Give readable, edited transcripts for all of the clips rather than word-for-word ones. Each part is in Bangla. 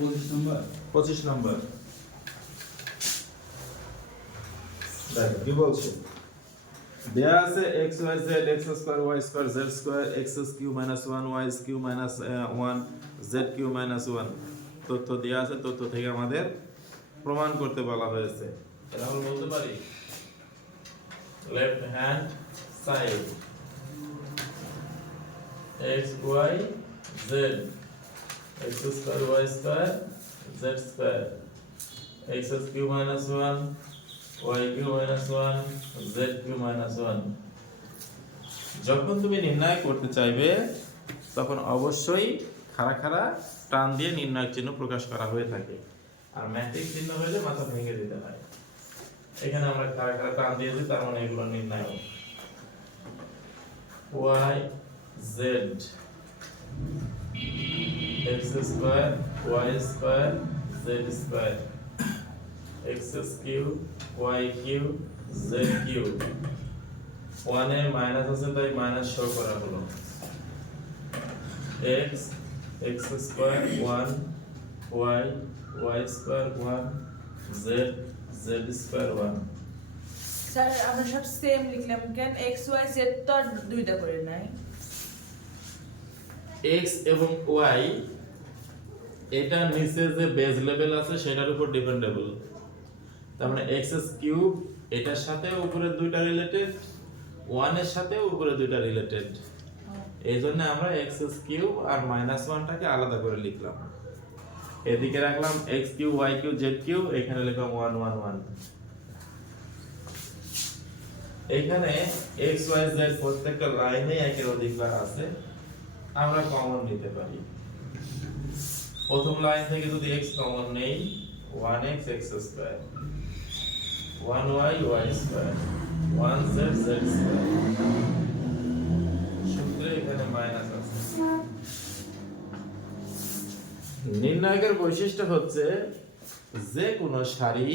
25 নম্বর দেখো কি বলছে দেয়া আছে x y z x square y square z square x Q minus 1 y Q minus 1 z Q minus 1 তথ্য দেয়া আছে তথ্য থেকে আমাদের প্রমাণ করতে বলা হয়েছে এটা আমরা বলতে পারি left hand side x y z x square y square z square x Q minus 1 y Q minus 1 z Q minus 1 যখন তুমি নির্ণয় করতে চাইবে তখন অবশ্যই খাড়া খাড়া টান দিয়ে নির্ণয় চিহ্ন প্রকাশ করা হয়ে থাকে আর ম্যাট্রিক্স চিহ্ন হলে মাথা ভেঙে দিতে হয় এখানে আমরা খাড়া খাড়া টান দিয়েছি তার মানে এগুলো নির্ণয় y z x square y square z square x Q y Q z Q 1 এর মাইনাস আছে তাই মাইনাস শো করা হলো x x square 1 y y square 1 z z square 1 sir আমরা সব সেম লিখলাম কেন x y z তো আর দুইটা করে নাই x এবং y এটা নিচে যে বেজ লেভেল আছে সেটার উপর ডিপেন্ডেবল তার মানে x কিউব এটার সাথে উপরে দুইটা রিলেটেড 1 এর সাথে উপরে দুইটা রিলেটেড এইজন্য আমরা x কিউব আর -1 টাকে আলাদা করে লিখলাম এদিকে রাখলাম x cube y cube z cube এখানে লিখলাম 1 1 1 এখানে x y z প্রত্যেকটা লাইনে একের অধিকবার আছে আমরা কমন নিতে পারি প্রথম লাইন থেকে যদি x কমন নেই 1x x square 1y y square 1z z square সূত্রে এখানে মাইনাস আছে নির্ণায়কের বৈশিষ্ট্য হচ্ছে যে কোনো সারি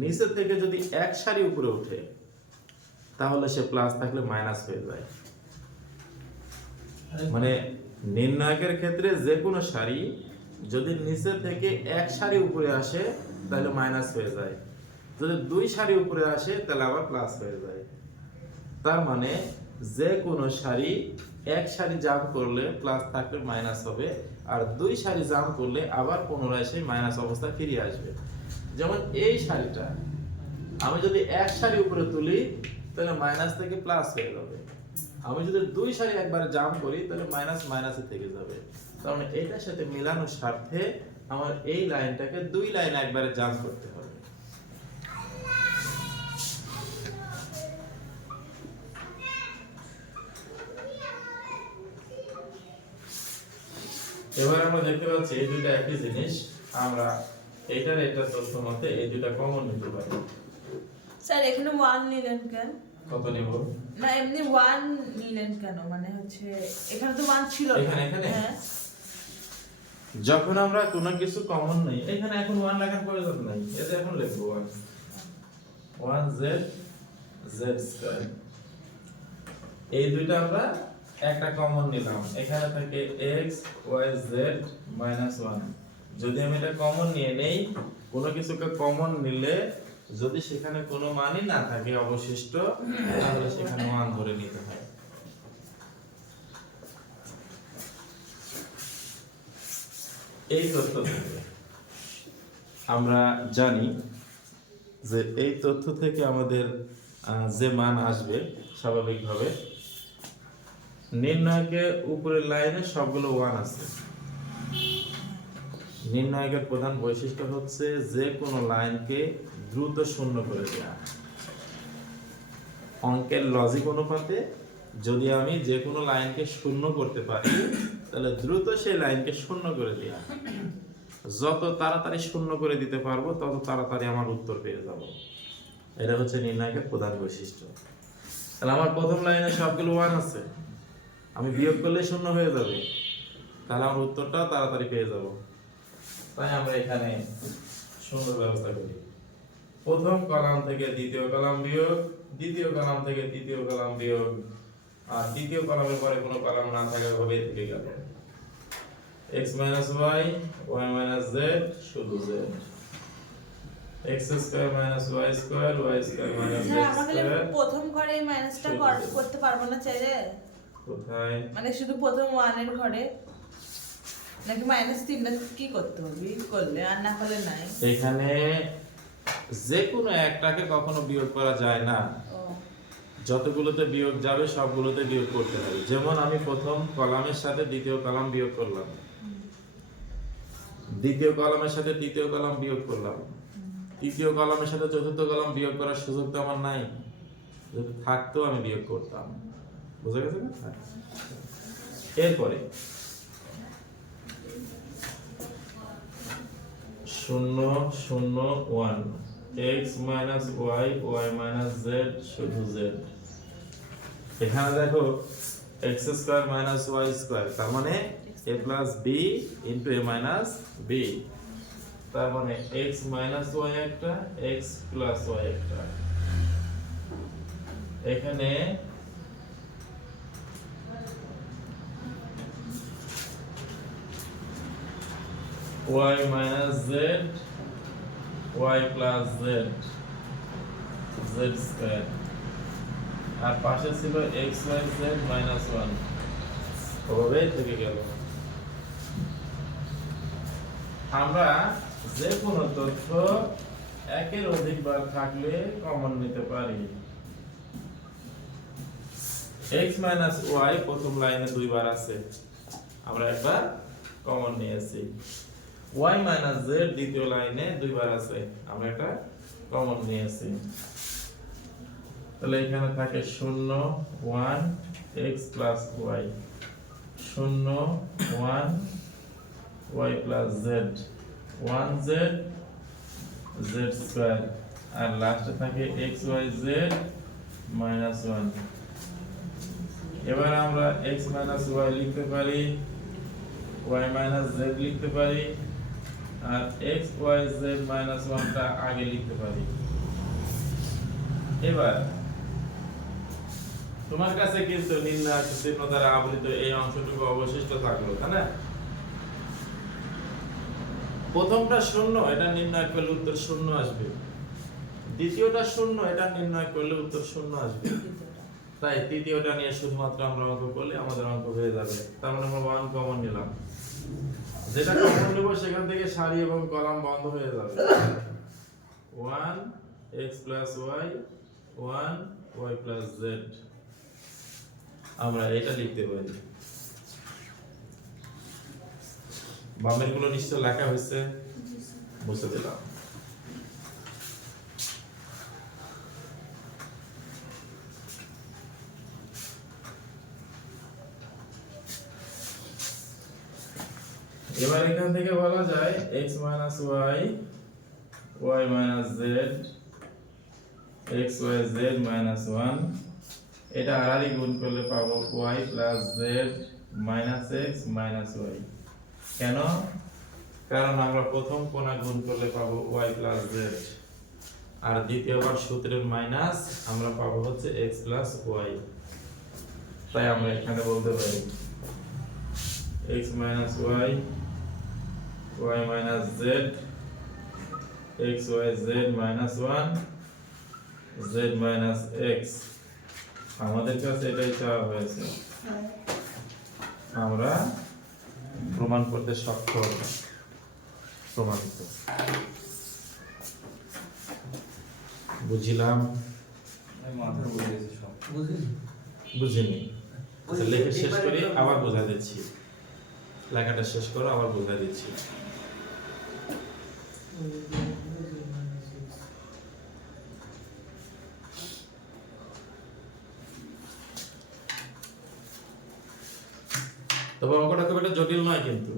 নিচে থেকে যদি এক সারি উপরে ওঠে তাহলে সে প্লাস থাকলে মাইনাস হয়ে যায় মানে নির্ণায়কের ক্ষেত্রে যে কোনো সারি যদি নিচে থেকে এক সারি উপরে আসে তাহলে মাইনাস হয়ে যায় যদি দুই সারি উপরে আসে তাহলে আবার প্লাস হয়ে যায় তার মানে যে কোনো সারি এক সারি জাম্প করলে প্লাস থাকলে মাইনাস হবে আর দুই সারি জাম্প করলে আবার পুনরায় সেই মাইনাস অবস্থা ফিরে আসবে যেমন এই সারিটা আমি যদি এক সারি উপরে তুলি তাহলে মাইনাস থেকে প্লাস হয়ে যাবে আমি যদি দুই সারি একবারে জাম্প করি তাহলে মাইনাস মাইনাসে থেকে যাবে তার মানে এটার সাথে মেলানোর স্বার্থে আমার এই লাইনটাকে দুই লাইন একবারে জাম্প করতে হবে এবার আমরা দেখতে পাচ্ছি এই দুইটা একই জিনিস আমরা এটার এটা তথ্য মতে এই দুইটা কমন নিতে পারি স্যার এখানে 1 নিলেন কেন কত নেব না এমনি 1 নিলেন কেন মানে হচ্ছে এখানে তো 1 ছিল এখানে হ্যাঁ যখন আমরা কোনো কিছু কমন নেই এখানে এখন 1 লেখার প্রয়োজন নাই এটা এখন লিখব 1 z z স্কয়ার এই দুইটা আমরা একটা কমন নিলাম এখানে থাকে x y z -1 যদি আমি এটা কমন নিয়ে নেই কোনো কিছুকে কমন নিলে যদি সেখানে কোনো মানই না থাকে অবশিষ্ট তাহলে সেখানে 1 ধরে নিতে হয় এই তথ্য থেকে আমরা জানি যে এই তথ্য থেকে আমাদের যে মান আসবে স্বাভাবিকভাবে নির্ণায়কের উপরের লাইনে সবগুলো 1 আছে নির্ণায়কের প্রধান বৈশিষ্ট্য হচ্ছে যে কোনো লাইনকে দ্রুত শূন্য করে দেওয়া অঙ্কের লজিক অনুপাতে যদি আমি যে কোনো লাইনকে শূন্য করতে পারি তাহলে দ্রুত সেই লাইনকে শূন্য করে দেওয়া যত তাড়াতাড়ি শূন্য করে দিতে পারবো তত তাড়াতাড়ি আমার উত্তর পেয়ে যাব এটা হচ্ছে নির্ণায়কের প্রধান বৈশিষ্ট্য তাহলে আমার প্রথম লাইনে সবগুলো 1 আছে আমি বিয়োগ করলে শূন্য হয়ে যাবে তাহলে আমার উত্তরটা তাড়াতাড়ি পেয়ে যাব তাই আমরা এখানে সুন্দর ব্যবস্থা করি প্রথম কলাম থেকে দ্বিতীয় কলাম বিয়োগ দ্বিতীয় কলাম থেকে তৃতীয় কলাম বিয়োগ আর দ্বিতীয় কলামের পরে কোনো কলাম না থাকার ভাবে থেকে গেল x minus y, y minus z শুধু z, x square minus y square, y square minus z sir আমাকে square। প্রথম ঘরে এই মাইনাসটা করতে পারবো না চাইলে, কোথায়? মানে শুধু প্রথম 1 এর ঘরে, নাকি মাইনাস 3টা কি করতে হবে করলে, আর না করলে নাই? এখানে যে কোনো একটাকে কখনো বিয়োগ করা যায় না, ও যতগুলোতে বিয়োগ যাবে সবগুলোতে বিয়োগ করতে হবে। যেমন আমি প্রথম কলামের সাথে দ্বিতীয় কলাম বিয়োগ করলাম, দ্বিতীয় কলামের সাথে তৃতীয় কলাম বিয়োগ করলাম, তৃতীয় কলামের সাথে চতুর্থ কলাম বিয়োগ করার সুযোগ তো আমার নাই, যদি থাকতো আমি বিয়োগ করতাম। বুঝা গেছে না? এরপরে 0 0 1, x minus y, y minus z শুধু z। এখানে দেখো x square minus y square, তার মানে a plus b into a minus b, তার মানে x minus y একটা, x plus y একটা। এখানে y minus z, y plus z, z square, আর পাশে ছিল x y z minus 1, ওভাবে থেকে গেল। আমরা যে কোনো তথ্য একের অধিকবার থাকলে কমন নিতে পারি। x minus y প্রথম লাইনে দুইবার আছে, আমরা একবার কমন নিয়েছি। y minus z দ্বিতীয় লাইনে দুইবার আছে, আমরা একটা কমন নিয়েছি। তাহলে এখানে থাকে 0 1 x plus y, 0 1 y plus z, 1z z square, আর লাস্টে থাকে x y z minus 1। এবার আমরা x minus y লিখতে পারি, y minus z লিখতে পারি, আর x y z minus 1 টা আগে লিখতে পারি। এবার তোমার কাছে কিন্তু নির্ণায়ক চিহ্ন দ্বারা আবৃত এই অংশটুকু অবশিষ্ট থাকলো, তাই না? প্রথমটা 0, এটা নির্ণয় করলে উত্তর 0 আসবে। দ্বিতীয়টা 0, এটা নির্ণয় করলে উত্তর 0 আসবে। তাই তৃতীয়টা নিয়ে শুধুমাত্র আমরা অঙ্ক করলে আমাদের অঙ্ক হয়ে যাবে। তার মানে আমরা 1 কমন নিলাম, যেটা কমন নেব সেখান থেকে সারি এবং কলাম বন্ধ হয়ে যাবে। 1 x plus y, 1 y plus z, আমরা এটা লিখতে পারি। বামের গুলো নিশ্চয় লেখা হয়েছে, বুঝতে দিলাম। এবার এখান থেকে বলা যায় x minus y, y minus z, x y z minus 1, এটা আড়াআড়ি গুণ করলে পাবো y plus z minus x minus y। কেন? কারণ আমরা প্রথম কোণা গুণ করলে পাবো y plus z, আর দ্বিতীয়বার সূত্রের মাইনাস আমরা পাবো হচ্ছে x plus y। তাই আমরা এখানে বলতে পারি x minus y, y minus z, x y z minus 1, z minus x। আমাদের কাছে এটাই চাওয়া হয়েছে, আমরা প্রমাণ করতে সক্ষম। প্রমাণিত। বুঝিলাম? মাথার বুঝে গেছে সব। বুঝিনি? আচ্ছা, লেখা শেষ করে আবার বোঝা দিচ্ছি। লেখাটা শেষ করো, আবার বোঝা দিচ্ছি। তবে অঙ্কটা খুব একটা জটিল নয়, কিন্তু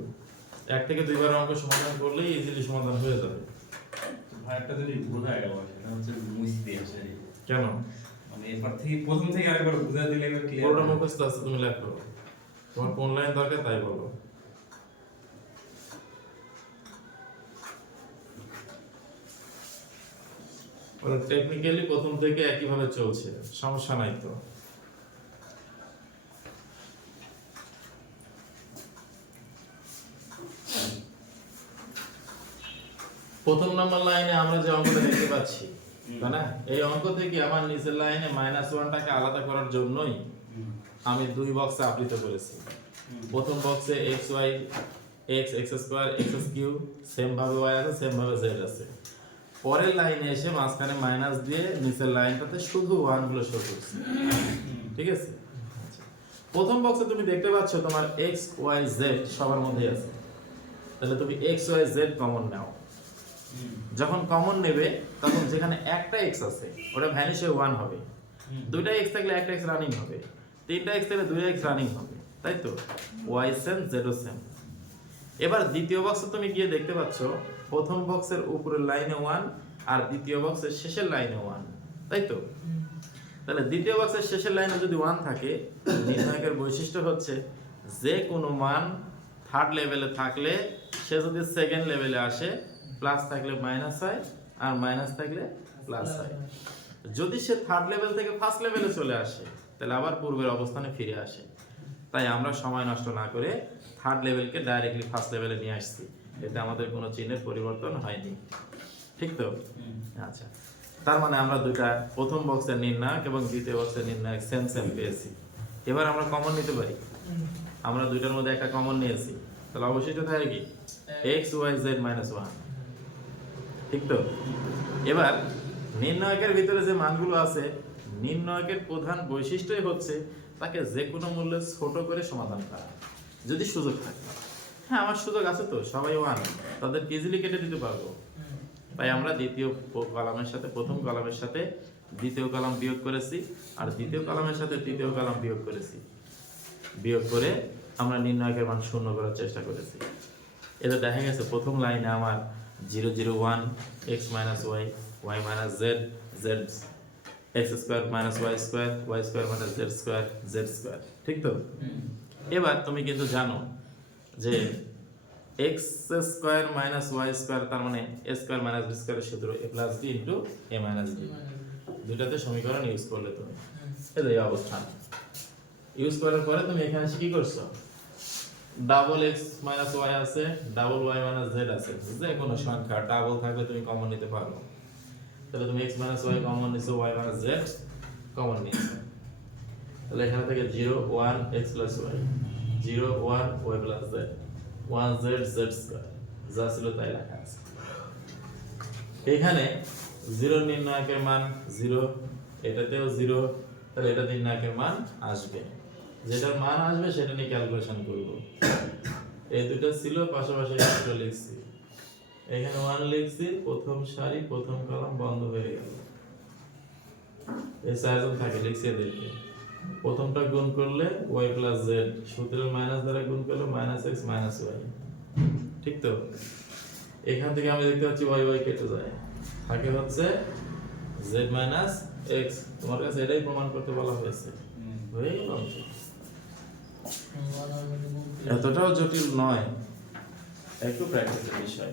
1 থেকে 2 বার অঙ্ক সমাধান করলেই ইজিলি সমাধান হয়ে যাবে। ভাই একটা জিনিস বোঝা গেল, সেটা হচ্ছে মুছতে আসে। কেন? মানে এরপর থেকে প্রথম থেকে আরেকবার বুঝা দিলে একবার ক্লিয়ার। পুরোটা মুখস্থ আছে, তুমি লেখো। তোমার কোন লাইন দরকার তাই বলো। টেকনিক্যালি প্রথম থেকে একইভাবে চলছে, সমস্যা নাই তো। প্রথম নম্বর লাইনে আমরা যে অঙ্কটা দেখতে পাচ্ছি, তাই না? এই অঙ্ক থেকে আমার নিচের লাইনে -1টাকে আলাদা করার জন্যই আমি দুই বক্সে আবৃত করেছি। প্রথম বক্সে x y x x square x cube same ভাবে y আছে, সেম ভাবে z আছে। পরের লাইনে এসে মাঝখানে মাইনাস দিয়ে নিচের লাইনটাতে শুধু 1 গুলো শো করছে। ঠিক আছে? আচ্ছা। প্রথম বক্সে তুমি দেখতে পাচ্ছ তোমার x y z সবার মধ্যেই আছে। তাহলে তুমি x y z কমন নাও। যখন কমন নেবে তখন যেখানে একটা x আছে ওটা ভ্যানিশ হয়ে 1 হবে। দুইটা x থাকলে একটা x রানিং হবে। তিনটা x থাকলে দুইটা x রানিং হবে। তাই তো? y সেম z ও সেম। এবার দ্বিতীয় বক্সে তুমি গিয়ে দেখতে পাচ্ছ প্রথম বক্সের উপরের লাইনে 1 আর দ্বিতীয় বক্সের শেষের লাইনে 1। তাই তো? তাহলে দ্বিতীয় বক্সের শেষের লাইনে যদি 1 থাকে, নির্ণায়কের বৈশিষ্ট্য হচ্ছে যে কোনো মান থার্ড লেভেলে থাকলে সে যদি সেকেন্ড লেভেলে আসে প্লাস থাকলে মাইনাস হয় আর মাইনাস থাকলে প্লাস হয়। যদি সে থার্ড লেভেল থেকে ফার্স্ট লেভেলে চলে আসে তাহলে আবার পূর্বের অবস্থানে ফিরে আসে। তাই আমরা সময় নষ্ট না করে থার্ড লেভেলকে ডাইরেক্টলি ফার্স্ট লেভেলে নিয়ে আসছি। এতে আমাদের কোনো চিহ্নের পরিবর্তন হয়নি। ঠিক তো? আচ্ছা, তার মানে আমরা দুটা প্রথম বক্সের নির্ণায়ক এবং দ্বিতীয় বক্সের নির্ণায়ক সেম সেম পেয়েছি। এবার আমরা কমন নিতে পারি। আমরা দুইটার মধ্যে একটা কমন নিয়েছি, তাহলে অবশিষ্ট থাকে কি x y z - 1। ঠিক তো? এবার নির্ণায়কের ভিতরে যে মানগুলো আছে, নির্ণায়কের প্রধান বৈশিষ্ট্যই হচ্ছে তাকে যে কোনো মূল্যে ছোট করে সমাধান করা, যদি সুযোগ থাকে। হ্যাঁ, আমার সুযোগ আছে তো, সবাই 1, তাদের ইজিলি কেটে দিতে পারবো। তাই আমরা দ্বিতীয় কলামের সাথে প্রথম কলামের সাথে দ্বিতীয় কলাম বিয়োগ করেছি আর দ্বিতীয় কলামের সাথে তৃতীয় কলাম বিয়োগ করেছি। বিয়োগ করে আমরা নির্ণায়কের মান শূন্য করার চেষ্টা করেছি। এটা দেখা গেছে প্রথম লাইনে আমার 0 0 1 x - y y - z z x square - y square y square - z square z square. ঠিক তো? এবার তুমি কিন্তু জানো যে x স্কয়ার - y স্কয়ার তার মানে a স্কয়ার - b স্কয়ারের সূত্র a + b * a - b। দুটাতে সমীকরণ ইউজ করলে তুমি এই অবস্থান ইউজ করার পরে তুমি এখানে কি করছো, ডাবল x - y আছে, ডাবল y - z আছে। যে কোনো সংখ্যা ডাবল থাকলে তুমি কমন নিতে পারো। তাহলে তুমি x - y কমন নিছো, y - z কমন নিছো। তাহলে এখানে থেকে 0 1 x + y 0 1 y + z 1 z z square যা ছিল তাই লেখা আছে। এখানে 0 নির্ণায়কের মান 0, এটাতেও 0, তাহলে এটা নির্ণায়কের মান আসবে। যেটার মান আসবে সেটা নিয়ে ক্যালকুলেশন করব। এই দুটো ছিল পাশাপাশি একটা লিখছি, এখানে 1 লিখছি, প্রথম সারি প্রথম কলাম বন্ধ হয়ে গেল। এই সাইজন থাকে লিখছি এদেরকে। প্রথমটা গুণ করলে y + z, সূত্রের মাইনাস দ্বারা গুণ করলে -x - y। ঠিক তো? এখান থেকে আমি দেখতে পাচ্ছি y y কেটে যায়, থাকে হচ্ছে z - x। তোমার কাছে এটাই প্রমাণ করতে বলা হয়েছে। হয়ে গেল অংশ। এতটাও জটিল নয়, একটু প্র্যাকটিসের বিষয়।